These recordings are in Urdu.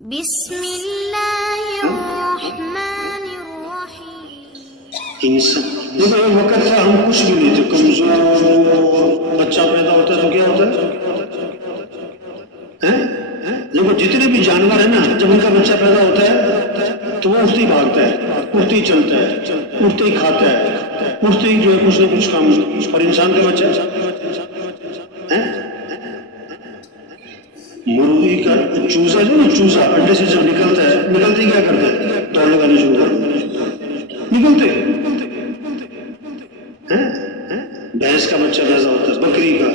بسم اللہ الرحمن الرحیم. انسان دیکھو ایک وقت تھا ہم کچھ بھی نہیں تھے، کمزور، بچہ پیدا ہوتا ہے تو کیا ہوتا ہے؟ دیکھو جتنے بھی جانور ہیں نا، جب ان کا بچہ پیدا ہوتا ہے تو وہ اٹھتے ہی بھاگتا ہے، اٹھتے ہی چلتا ہے، اٹھتے ہی کھاتا ہے، اٹھتے ہی جو ہے کچھ نہ کچھ کام. اور انسان کا بچہ مرغی کا چوزا جو نا، چوزا انڈے سے جب نکلتا ہے، نکلتے ہی کیا کرتا ہے؟ دوڑ لگانے شروع کر نکلتے. بھینس کا بچہ پیدا ہوتا ہے، بکری کا،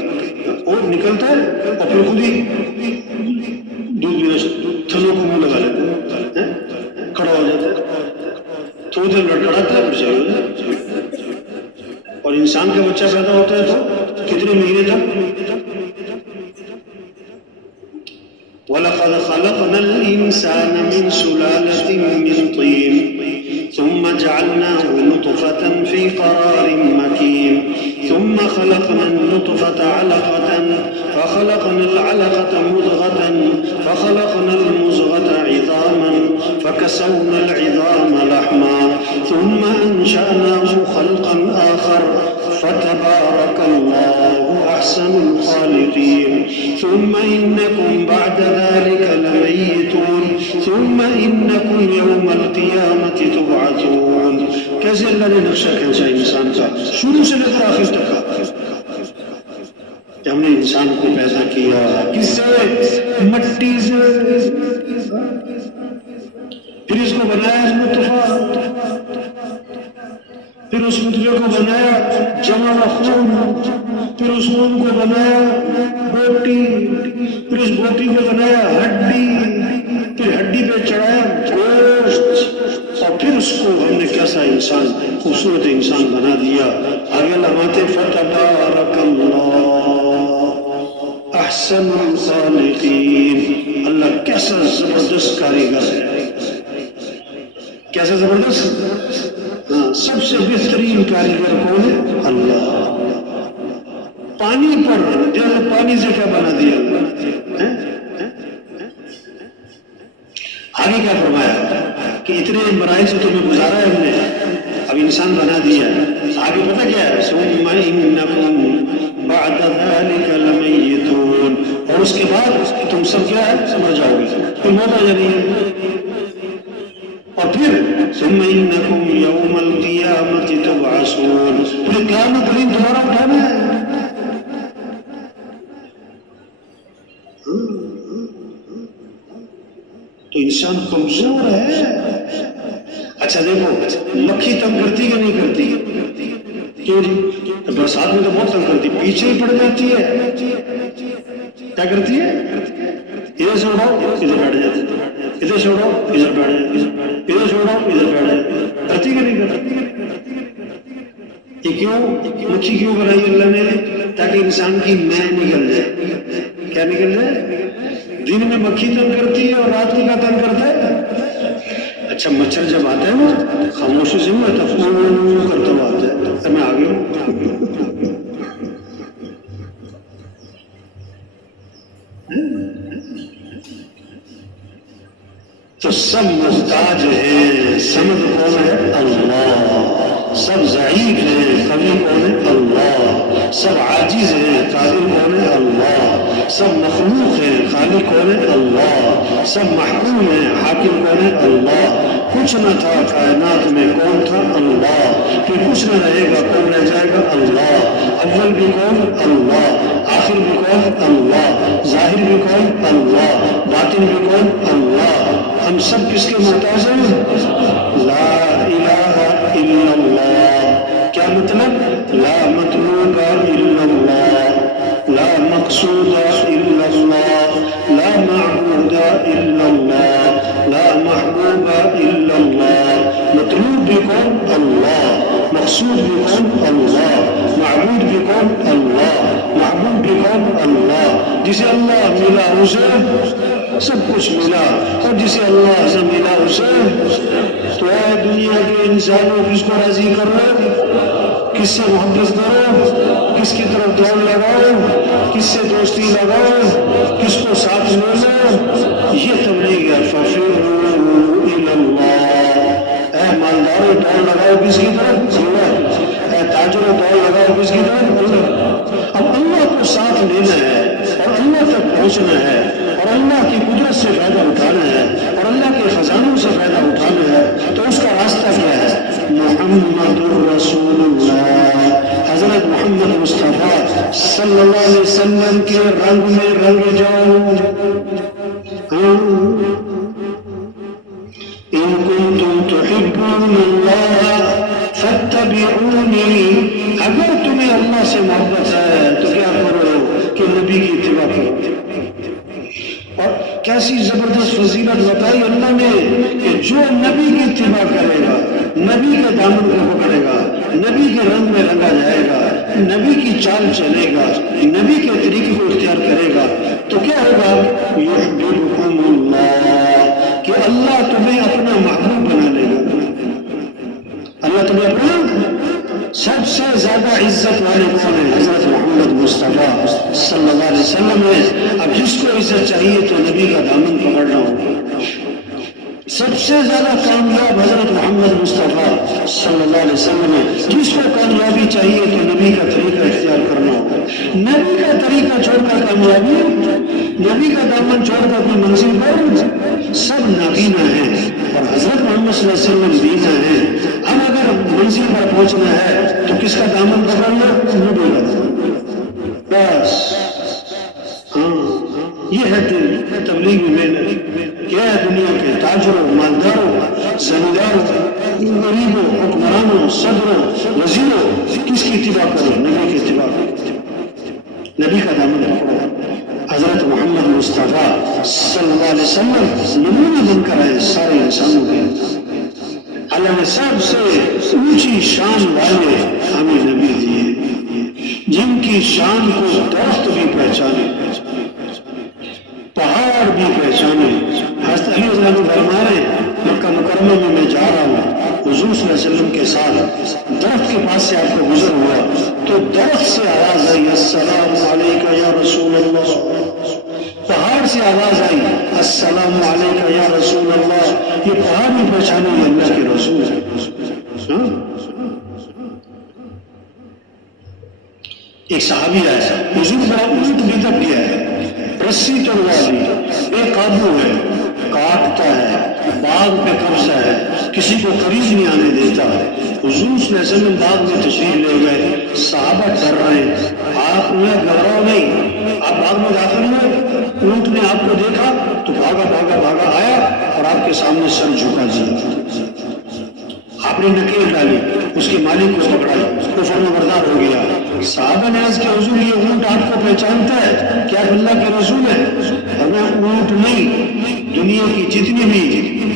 اور نکلتا ہے اور پھر خود ہی دودھ پینا، تھنوں کو منہ لگا لیتا ہے، کھڑا ہو جاتا ہے، تھوڑی دیر لڑکڑاتا ہے، پھر چلے جاتا ہے. اور انسان کا بچہ پیدا ہوتا ہے تو کتنے مہینے تک؟ وَلَقَدْ خَلَقْنَا الْإِنسَانَ مِنْ سُلَالَةٍ مِّنْ طِينٍ ثُمَّ جَعَلْنَاهُ نُطْفَةً فِي قَرَارٍ مَّكِينٍ ثُمَّ خَلَقْنَا النُّطْفَةَ عَلَقَةً فَخَلَقْنَا الْعَلَقَةَ مُضْغَةً فَخَلَقْنَا الْمُضْغَةَ عِظَامًا فَكَسَوْنَا الْعِظَامَ لَحْمًا ثُمَّ أَنشَأْنَاهُ خَلْقًا آخَرَ فتبارك الله أحسن الخالقين. ثم إنكم بعد ذلك لميتون ثم إنكم يوم القيامة تبعثون. کیسے اللہ نے نقشہ کھینچا انسان کا شروع سے لے کر آخر تک. ہم نے انسان کو پیدا کیا کس سے؟ مٹی سے. پھر اس کو بنایا نطفہ، پھر اس نطفے کو بنایا جمع خون، پھر اس خون کو بنایا بوٹی، پھر اس بوٹی کو بنایا ہڈی، پھر ہڈی پہ چڑھایا گوشت، اور پھر اس کو ہم نے کیسا انسان، خوبصورت انسان بنا دیا. آگے لماتے فتبارک اللہ احسن الخالقین. اللہ کیسا زبردست کاریگر ہے، کیسا زبردست. سب سے بہترین کاریگر کون ہے؟ اللہ. پانی پر جیسے پانی سے کیا بنا دیا. آگے کیا فرمایا کہ اتنے مراحل سے تمہیں گزارا ہے ہم نے، اب انسان بنا دیا. آگے پتہ کیا ہے؟ ثم انکم بعد ذلک لمیتون. اور اس کے بعد تم سب کیا ہے؟ سمجھ جاؤ گے، کوئی موت آ جانی ہے. اور پھر ثم انکم یوم القیامت تبعثون. پھر قیامت دن دوبارہ اٹھانا ہے. تو انسان کمزور ہے. اچھا دیکھو، مکھی تنگ کرتی کہ نہیں کرتی؟ کیوں جی؟ برسات میں تو بہت تنگ کرتی، پیچھے ہی پڑ جاتی ہے. کیا کرتی ہے؟ ادھر سے اڑاؤ ادھر بیٹھ جاتی، ادھر سے اڑاؤ ادھر بیٹھ جاتی، ادھر سے اڑاؤ ادھر بیٹھ جاتی. کرتی کہ نہیں کرتی؟ یہ کیوں مکھی کیوں بنائی اللہ نے؟ تاکہ انسان کی میں نکل جائے. کیا نکل جائے؟ دن میں مکھی تنگ کرتی ہے اور رات میں کیا تنگ کرتا ہے؟ اچھا مچھر جب آتا ہے نا خاموشی سے نہیں آتا، فون کرتا ہوا آتا ہے، میں آ گیا ہوں. تو سب محتاج ہیں، سمد کون ہے؟ اللہ. سب ضعیف ہیں، قوی کون ہے؟ اللہ. سب عاجز ہیں، قادر کون ہے؟ اللہ. سب مخلوق ہیں، خالق کون ہے؟ اللہ. سب محکوم ہیں، حاکم کون ہے؟ اللہ. کچھ نہ تھا کائنات میں، کون تھا؟ اللہ. پھر کچھ نہ رہے گا، کون رہ جائے گا؟ اللہ. اول بھی کون؟ اللہ. آخر بھی کون؟ اللہ. ظاہر بھی کون؟ اللہ. باطن بھی کون؟ اللہ. ہم سب کس کے محتاج ہیں؟ لا الہ الا اللہ. کیا مطلب؟ لا مطلوب الا اللہ، لا مقصود الا اللہ، لا معبود الا اللہ، لا محبوب الا اللہ. مطلوب بھی کون؟ اللہ. مقصود بھی کون؟ اللہ. معبود بھی کون؟ اللہ. محبوب بھی کون؟ اللہ. جسے اللہ ملا اسے سب کچھ ملا، اور جسے اللہ سے ملا اسے. تو اے دنیا کے انسانوں، کس کو راضی کر رہے؟ کس سے محبت کرو؟ کس کی طرف دوڑ لگاؤ؟ کس سے دوستی لگاؤ؟ کس کو ساتھ لے لو؟ یہ تبلیغ ہے. دوڑ لگاؤ کس کی طرف؟ اللہ۔ اے تاجر دوڑ لگاؤ کس کی طرف؟ اللہ۔ اب اللہ کو ساتھ لینا ہے اور اللہ تک پہنچنا ہے اور اللہ کی قدرت سے فائدہ اٹھانا ہے اور اللہ کے خزانوں سے فائدہ اٹھانا ہے، تو اس کا راستہ کیا ہے؟ محمد الرسول اللہ، حضرت محمد مصطفیٰ صلی اللہ علیہ وسلم کے رنگ میں رنگ جاؤ۔ ان کنتم تحبون اللہ فاتبعونی، اگر تمہیں اللہ سے محبت ہے تو کیا کرو کہ نبی کی اتباع کرو۔ اور کیسی زبردست فضیلت بتائی اللہ نے کہ جو نبی کی اتباع کرے گا، نبی کے دامن کو پکڑے گا، نبی کے رنگ میں رنگا جائے گا، نبی کی چال چلے گا، نبی کے طریقے کو اختیار کرے گا، تو کیا ہوگا؟ یحببکم اللہ، کہ اللہ تمہیں اپنا محبوب بنا لے گا۔ اللہ تمہیں اپنا سب سے زیادہ عزت والے کون ہیں؟ حضرت محمد مصطفیٰ صلی اللہ علیہ وسلم ہے۔ اب جس کو عزت چاہیے تو نبی کا دامن پکڑنا ہوگا۔ سب سے زیادہ کامیاب حضرت محمد مصطفیٰ صلی اللہ علیہ وسلم ہے۔ جس کو کامیابی چاہیے تو نبی کا طریقہ اختیار کرنا ہوگا۔ نبی کا طریقہ چھوڑ کر کامیابی، نبی کا دامن چھوڑ کر اپنی منزل پر، سب نابینا ہیں اور حضرت محمد صلی اللہ علیہ وسلم بینا ہیں۔ اب اگر منزل پر پہنچنا ہے تو کس کا دامن پکڑنا؟ نبی کا۔ بس یہ ہے تبلیغ میں محنت۔ کیا ہے؟ دنیا کے تاجروں، مالداروں، زمینداروں، غریبوں، حکمرانوں، صدروں، وزیروں، کس کی اتباع کرو؟ نبی کی اتباع کرو، نبی کا دامن پکڑو۔ حضرت محمد مصطفیٰ صلی اللہ علیہ وسلم نمونہ بن کر آئے سارے انسانوں کے۔ اللہ نے سب سے اونچی شان والے ہمیں نبی دیے، جن کی شان کو درخت بھی پہچانے، پہاڑ بھی پہچانے۔ حضرت علی رضی اللہ عنہ فرما رہے ہیں مکہ مکرمہ میں جا رہا ہوں، حضور صلی اللہ علیہ وسلم کے ساتھ درخت کے پاس سے آپ کو گزر ہوا تو درخت سے آواز آئی السلام علیکہ یا رسول اللہ، پہاڑ سے آواز آئی السلام علیکہ یا رسول اللہ۔ یہ پہاڑ بھی پہچانے یہ اللہ کے رسول ہے۔ ایک صحابی آیا، حضور کا اونٹ بھی دب گیا ہے، رسی چڑھوا دی، بے قابو ہے، کاٹتا ہے، باغ پہ قبضہ ہے، کسی کو قریب نہیں آنے دیتا۔ حضور صلی اللہ علیہ وسلم باغ میں تشریف لے گئے، صحابہ ڈر رہے ہیں، آپ میں گھبراؤ نہیں، آپ باغ میں داخل ہوئے، اونٹ نے آپ کو دیکھا تو بھاگا بھاگا بھاگا آیا اور آپ کے سامنے سر جھکا دیا، آپ نے نکیل ڈالی، اس کے مالک کو پکڑا، وہ فرمانبردار ہو گیا۔ صحابہ نے عرض کیا حضور یہ اونٹ آپ کو پہچانتا ہے کیا؟ اللہ کے رسول ہے؟ ہمیں اونٹ نہیں، دنیا کی جتنی بھی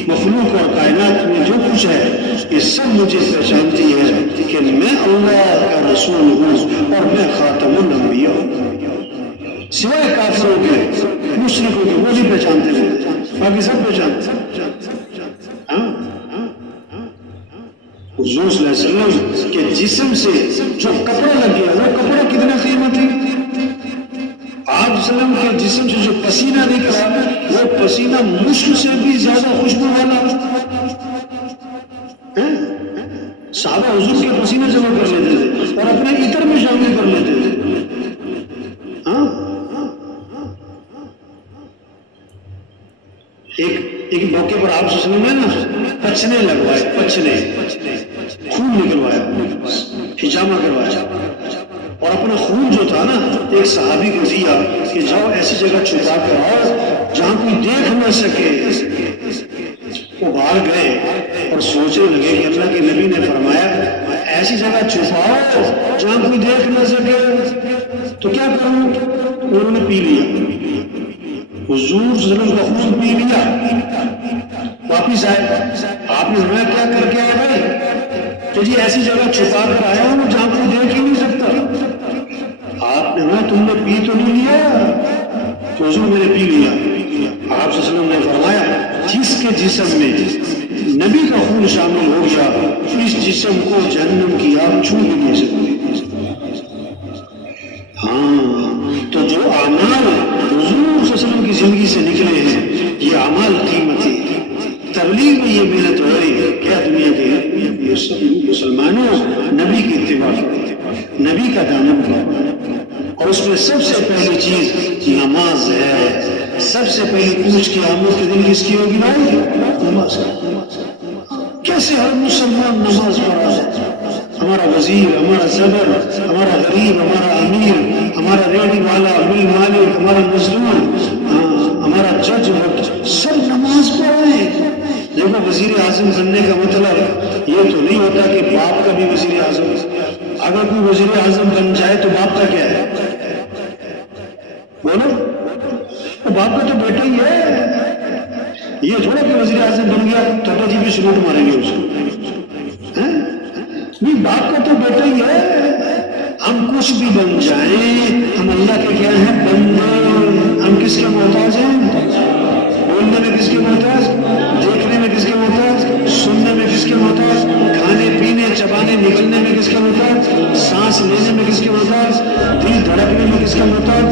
مخلوق اور کائنات میں جو کچھ ہے یہ سب مجھے پہچانتی ہے کہ میں اللہ کا رسول ہوں اور میں خاتم الانبیاء ہوں۔ سوائے کافروں کے، مشرکوں کے، وہ نہیں پہچانتے ہیں، باقی سب پہچانتے ہیں۔ حضور صلی اللہ علیہ وسلم کے جسم سے جو کپڑا لگ گیا وہ کپڑا کتنا قیمتی؟ آپ وسلم کے جسم سے جو پسینہ نکلا وہ پسینہ مشک سے بھی زیادہ خوشبو والا۔ صحابہ حضور کے پسینہ جمع کر لیتے تھے اور اپنے عطر میں شامل کر لیتے تھے۔ ایک موقع پر آپ وسلم نے نا پچھنے لگوائے، پچھنے خون نکلوایا، حجامہ کروایا اور اپنا خون جو تھا نا ایک صحابی کو دیا کہ جاؤ ایسی جگہ چھپا کر آؤ جہاں کوئی دیکھ نہ سکے۔ وہ باہر گئے اور سوچنے لگے کہ اللہ کے نبی نے فرمایا ایسی جگہ چھپاؤ جہاں کوئی دیکھ نہ سکے، تو کیا کروں؟ انہوں نے پی لیا، حضور صلی اللہ علیہ وسلم کا خون پی لیا، واپس آئے، آپ نے فرمایا کیا کر کے آئے بھائی؟ کہ جی ایسی جگہ چھپا کر آیا ہوں جہاں کوئی دیکھ ہی نہیں سکتا۔ آپ نے فرمایا تم نے پی تو نہیں لیا؟ کہ حضور میں نے پی لیا۔ آپ صلی اللہ علیہ وسلم نے فرمایا جس کے جسم میں نبی کا خون شامل ہو گیا اس جسم کو جہنم کی آگ چھو بھی نہیں سکتی۔ ہاں تو جو اعمال حضور صلی اللہ علیہ وسلم کی زندگی سے نکلے ہیں یہ اعمال قیمتی۔ تبلیغ میں یہ محنت ہو رہی ہے کیا دنیا کے مسلمانوں نبی کی اتباع کرو، نبی کا دامن پکڑو، اور اس میں سب سے پہلی چیز نماز ہے۔ سب سے پہلی پوچھ قیامت کے دن کس کی ہوگی بھائی؟ نماز کی۔ کیسے ہر مسلمان نماز پڑھا ہے؟ ہمارا وزیر، ہمارا صدر، ہمارا غریب، ہمارا امیر، ہمارا ریڑھی والا، مل مالک، ہمارا مزدور، ہمارا جج، سب نماز پڑھے۔ دیکھو وزیر اعظم بننے کا مطلب یہ تو نہیں ہوتا کہ باپ کا بھی وزیر اعظم، اگر کوئی وزیر اعظم بن جائے تو باپ کا کیا ہے؟ بولو، تو باپ کا تو بیٹا ہی ہے۔ یہ تھوڑا کہ وزیر اعظم بن گیا ٹاٹا جی بھی سلوٹ ماریں گے اس کو، نہیں، باپ کا تو بیٹا ہی ہے۔ ہم کچھ بھی بن جائیں، ہم اللہ کے کیا ہیں؟ بندے۔ ہم کس کے محتاج ہیں؟ بولنے میں کس کے محتاج؟ دیکھنے میں کس کے محتاج؟ سننے میں کس کے محتاج؟ کھانے پینے چبانے نکلنے میں کس کے محتاج؟ سانس لینے میں کس کے محتاج؟ دل دھڑکنے میں کس کے محتاج؟